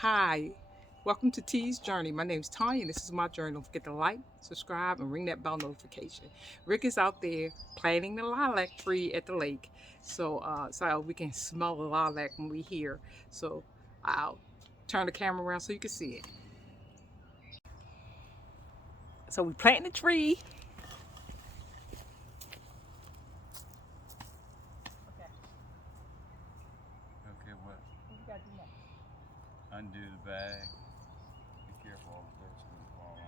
Hi, welcome to T's Journey. My name's Tanya and this is my journey. Don't forget to like, subscribe, and ring that bell notification. Rick is out there planting the lilac tree at the lake, so we can smell the lilac when we here. So I'll turn the camera around so you can see it. So we planting the tree. Okay, what? What you gotta do next? Undo the bag. Be careful, all the birds are going to fall out.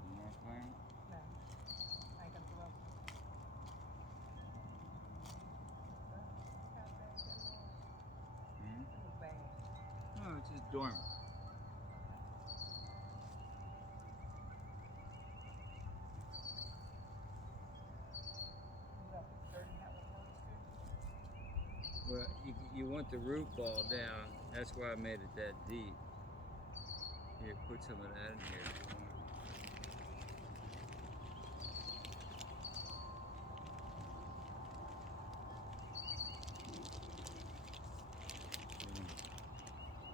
You want to clean it? No, I ain't gonna go up. No, it's just dormant. Well, you want the root ball down. That's why I made it that deep. Here, put some of that in here.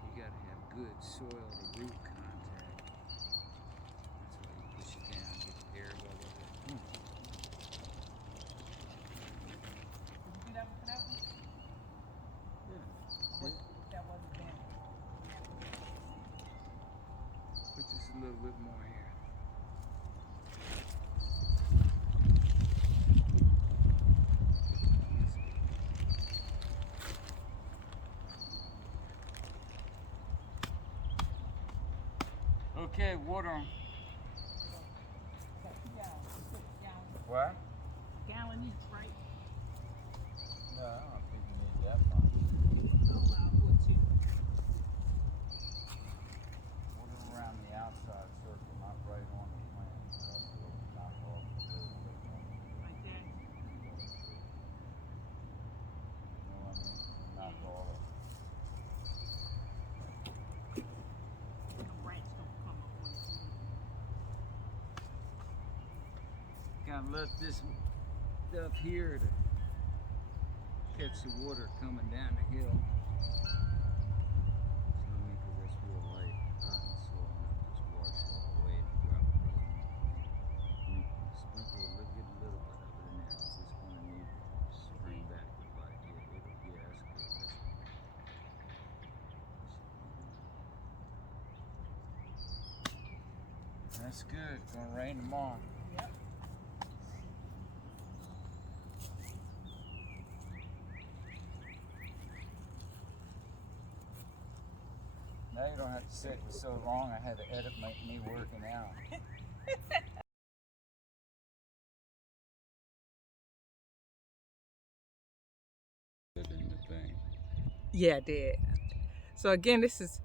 You gotta have good soil to root contact. That's why you push it down, get the air bubble. Did you do that one for that one? Yeah. That wasn't bad. Put just a little bit more here. Okay, water 'em. What? Gallon each, right? No, I don't think you need that much. Oh, I'll put two. Water around the outside circle, not right on the plant. That will knock off the dirt. Like that. You know what I mean? Knock all of it. The rats don't come up on it. Gotta let this stuff here to catch the water coming down the hill. So make it rest real light, not in the soil, and then just wash it all away and drop it right in. You sprinkle a little, get a little bit of it in there, 'cause it's gonna need to spring back the light. Yeah, that's good. That's good. It's gonna rain tomorrow. Yep. Now you don't have to sit for so long. I had to edit me working out. Good in the thing. Yeah, I did. So again, this is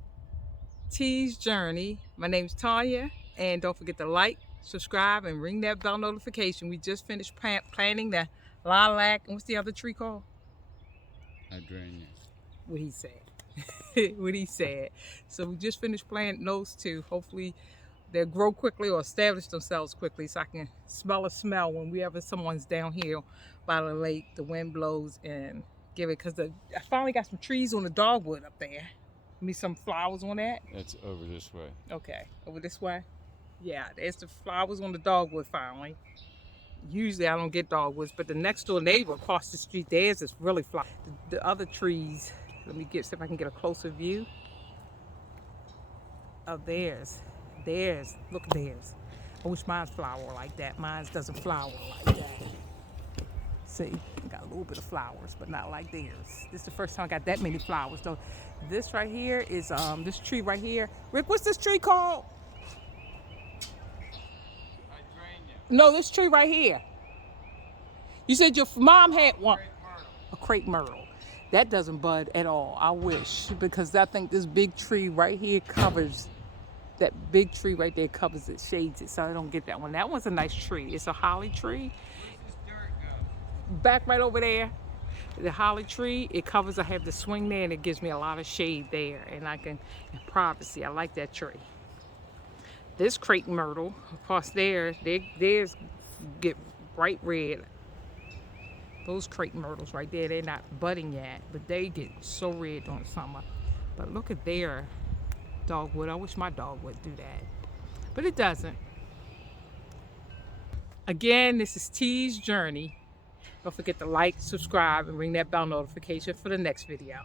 T's Journey. My name's Tanya, and don't forget to like, subscribe, and ring that bell notification. We just finished planting the lilac, and what's the other tree called? Hydrangea. What he said. What he said. So we just finished planting those two. Hopefully they'll grow quickly or establish themselves quickly so I can smell a smell whenever someone's down here by the lake, the wind blows and give it, because I finally got some trees on the dogwood up there. Me some flowers on that. That's over this way. Okay, over this way. Yeah, there's the flowers on the dogwood finally. Usually I don't get dogwoods, but the next door neighbor across the street, theirs is really flower. The other trees, let me see if I can get a closer view of theirs. Theirs, look at theirs. I wish mine's flower like that. Mine doesn't flower like that. See, I got a little bit of flowers, but not like theirs. This is the first time I got that many flowers. So this right here is this tree right here. Rick, what's this tree called? Hydrangea. No, this tree right here. You said your mom had one. Great myrtle. A crepe myrtle. That doesn't bud at all. I wish, because I think this big tree right here covers, that big tree right there covers it, shades it, so I don't get that one. That one's a nice tree. It's a holly tree. Where's this dirt go? Back right over there. the holly tree, it covers, I have the swing there and it gives me a lot of shade there, and I can, and privacy, I like that tree. This crepe myrtle, across there, theirs get bright red. Those crepe myrtles right there, they're not budding yet, but they get so red during the summer. But look at their dogwood. I wish my dog would do that, but it doesn't. Again, this is T's Journey. Don't forget to like, subscribe, and ring that bell notification for the next video.